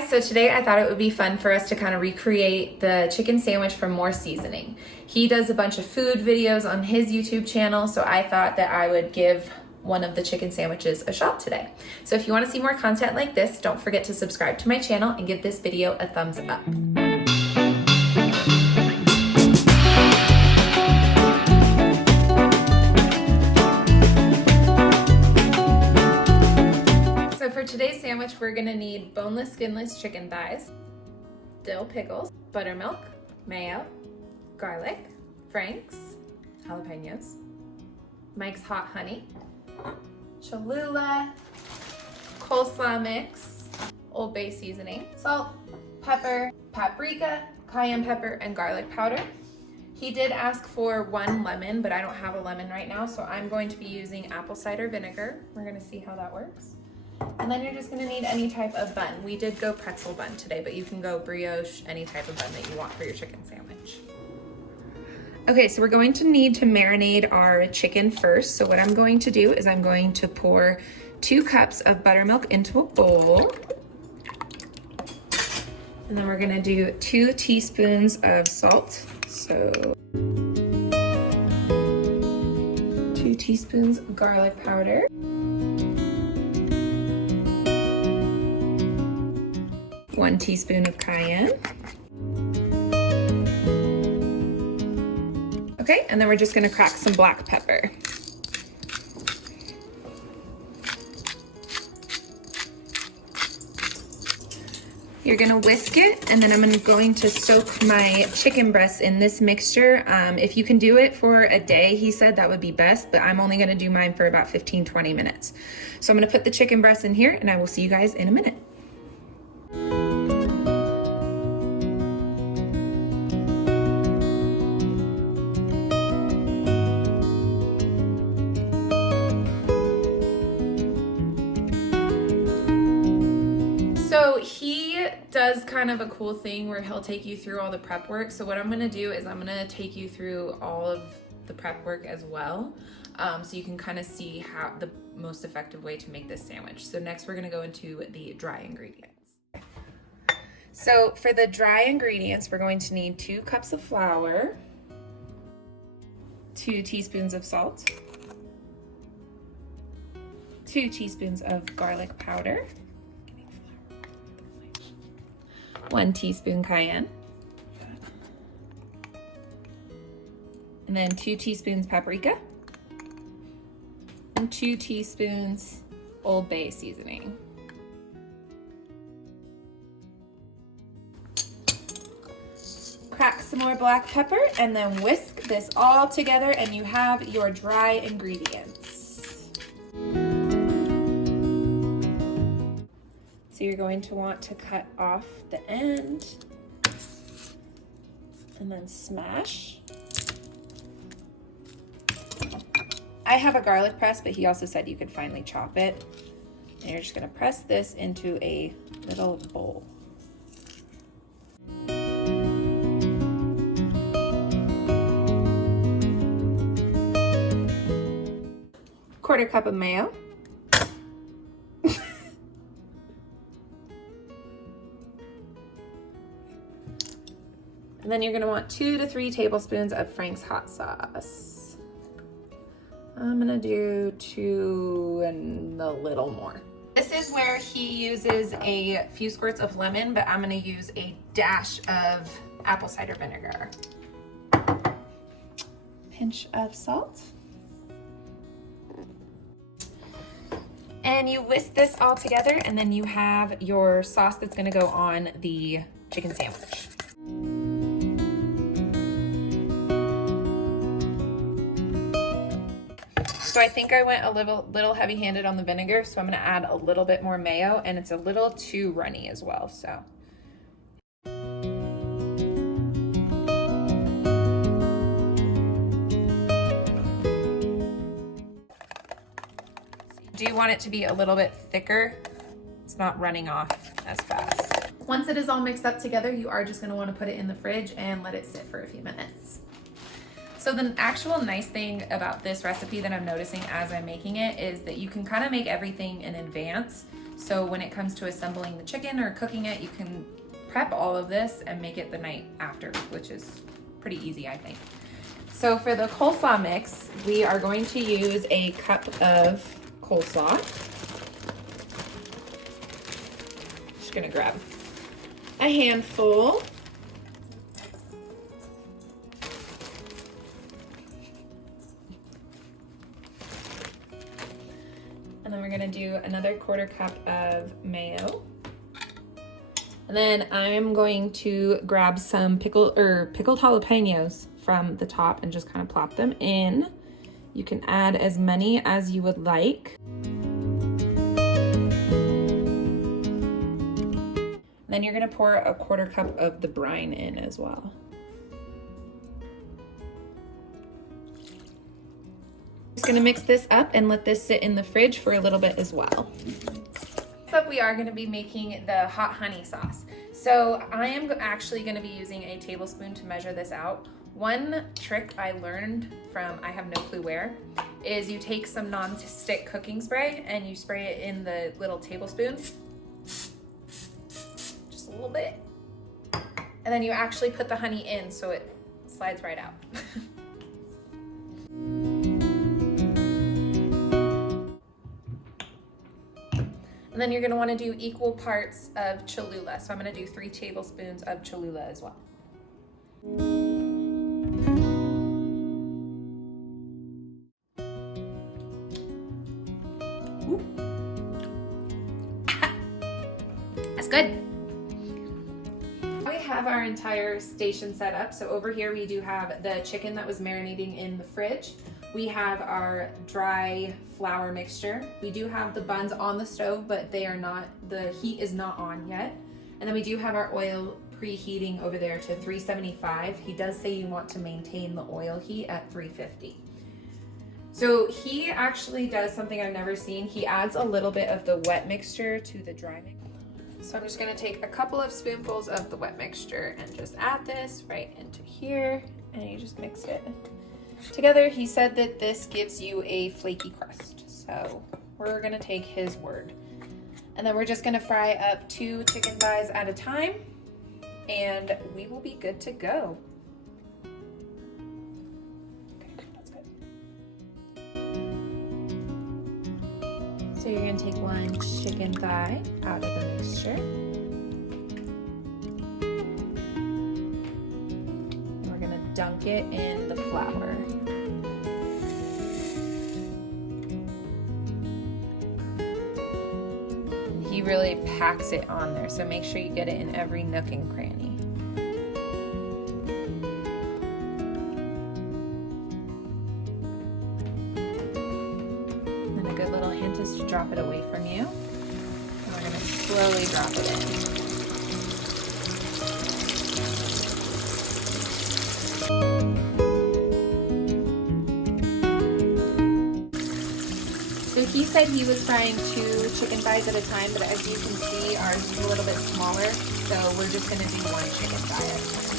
guys, so today I thought it would be fun for us to kind of recreate the chicken sandwich from Moreseasoning. He does a bunch of food videos on his YouTube channel, so I thought that I would give one of the chicken sandwiches a shot today. So if you want to see more content like this, don't forget to subscribe to my channel and give this video a thumbs up. For today's sandwich, we're gonna need boneless, skinless chicken thighs, dill pickles, buttermilk, mayo, garlic, Frank's, jalapeños, Mike's hot honey, Cholula, coleslaw mix, Old Bay seasoning, salt, pepper, paprika, cayenne pepper, and garlic powder. He did ask for 1 lemon, but I don't have a lemon right now, so I'm going to be using apple cider vinegar. We're gonna see how that works. And then you're just gonna need any type of bun. We did go pretzel bun today, but you can go brioche, any type of bun that you want for your chicken sandwich. Okay, so we're going to need to marinate our chicken first. So what I'm going to do is I'm going to pour 2 cups of buttermilk into a bowl. And then we're gonna do 2 teaspoons of salt. So 2 teaspoons of garlic powder. 1 teaspoon of cayenne. Okay, and then we're just gonna crack some black pepper. You're gonna whisk it, and then I'm going to soak my chicken breasts in this mixture. If you can do it for a day, he said that would be best, but I'm only gonna do mine for about 15-20 minutes. So I'm gonna put the chicken breasts in here, and I will see you guys in a minute. So he does kind of a cool thing where he'll take you through all the prep work. So what I'm gonna do is I'm gonna take you through all of the prep work as well, so you can kind of see how the most effective way to make this sandwich. So next we're gonna go into the dry ingredients. So for the dry ingredients, we're going to need 2 cups of flour, 2 teaspoons of salt, 2 teaspoons of garlic powder, 1 teaspoon cayenne, and then 2 teaspoons paprika, and 2 teaspoons Old Bay seasoning. Crack some more black pepper and then whisk this all together and you have your dry ingredients. So you're going to want to cut off the end and then smash. I have a garlic press, but he also said you could finely chop it. And you're just gonna press this into a little bowl. Quarter cup of mayo. And then you're gonna want 2 to 3 tablespoons of Frank's hot sauce. I'm gonna do 2 and a little more. This is where he uses a few squirts of lemon, but I'm gonna use a dash of apple cider vinegar. Pinch of salt. And you whisk this all together, and then you have your sauce that's gonna go on the chicken sandwich. So I think I went a little heavy-handed on the vinegar, so I'm gonna add a little bit more mayo, and it's a little too runny as well, so. Do you want it to be a little bit thicker? It's not running off as fast. Once it is all mixed up together, you are just gonna wanna put it in the fridge and let it sit for a few minutes. So the actual nice thing about this recipe that I'm noticing as I'm making it is that you can kind of make everything in advance. So when it comes to assembling the chicken or cooking it, you can prep all of this and make it the night after, which is pretty easy, I think. So for the coleslaw mix, we are going to use a cup of coleslaw. Just gonna grab a handful. And then we're gonna do another 1/4 cup of mayo. And then I'm going to grab some pickled jalapeños from the top and just kind of plop them in. You can add as many as you would like. Then you're gonna pour a 1/4 cup of the brine in as well. Just gonna mix this up and let this sit in the fridge for a little bit as well. Next up, we are gonna be making the hot honey sauce. So I am actually gonna be using a tablespoon to measure this out. One trick I learned from, I have no clue where, is you take some non-stick cooking spray and you spray it in the little tablespoon. Just a little bit. And then you actually put the honey in so it slides right out. And then you're gonna wanna do equal parts of Cholula. So I'm gonna do 3 tablespoons of Cholula as well. Ooh. That's good. We have our entire station set up. So over here we do have the chicken that was marinating in the fridge. We have our dry flour mixture. We do have the buns on the stove, but they are not, the heat is not on yet. And then we do have our oil preheating over there to 375. He does say you want to maintain the oil heat at 350. So he actually does something I've never seen. He adds a little bit of the wet mixture to the dry mix. So I'm just gonna take a couple of spoonfuls of the wet mixture and just add this right into here, and you just mix it together. He said that this gives you a flaky crust, so we're gonna take his word. And then we're just gonna fry up 2 chicken thighs at a time, and we will be good to go. Okay, that's good. So you're gonna take 1 chicken thigh out of the mixture. Dunk it in the flour. He really packs it on there, so make sure you get it in every nook and cranny. And a good little hint is to drop it away from you. And we're gonna slowly drop it in. He said he was frying 2 chicken thighs at a time, but as you can see, ours is a little bit smaller, so we're just gonna do 1 chicken thigh at a time.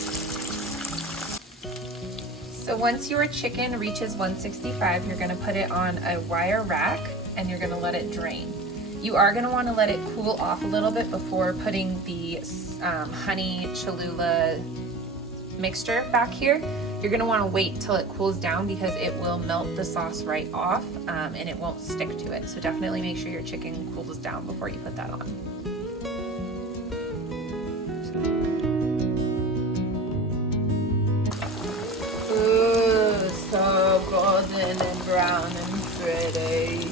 So once your chicken reaches 165, you're gonna put it on a wire rack and you're gonna let it drain. You are gonna wanna let it cool off a little bit before putting the honey Cholula mixture back here. You're gonna wanna wait till it cools down because it will melt the sauce right off and it won't stick to it. So definitely make sure your chicken cools down before you put that on. Ooh, so golden and brown and pretty.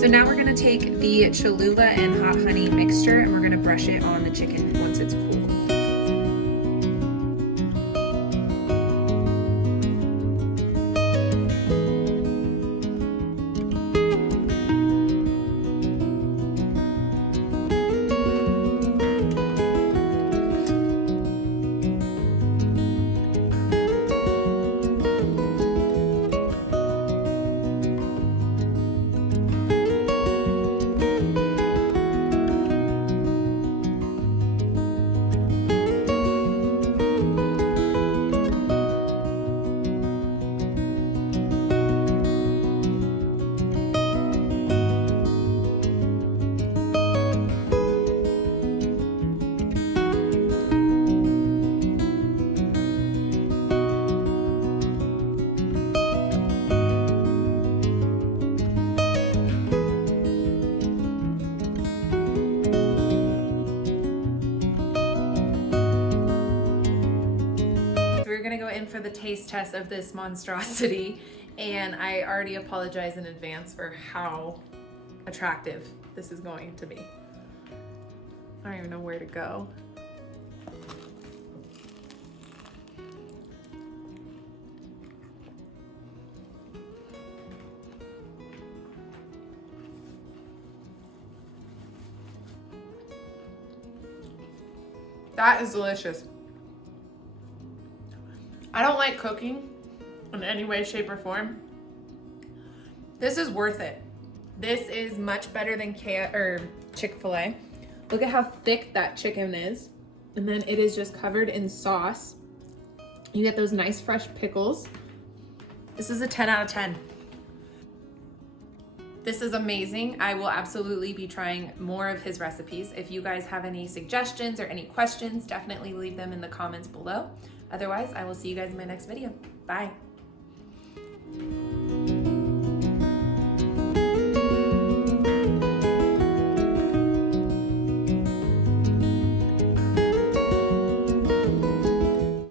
So now we're gonna take the Cholula and hot honey mixture and we're gonna brush it on the chicken once it's cool. for the taste test of this monstrosity, and I already apologize in advance for how attractive this is going to be. I don't even know where to go. That is delicious. I don't like cooking in any way, shape, or form. This is worth it. This is much better than Chick-fil-A. Look at how thick that chicken is. And then it is just covered in sauce. You get those nice fresh pickles. This is a 10 out of 10. This is amazing. I will absolutely be trying more of his recipes. If you guys have any suggestions or any questions, definitely leave them in the comments below. Otherwise, I will see you guys in my next video. Bye.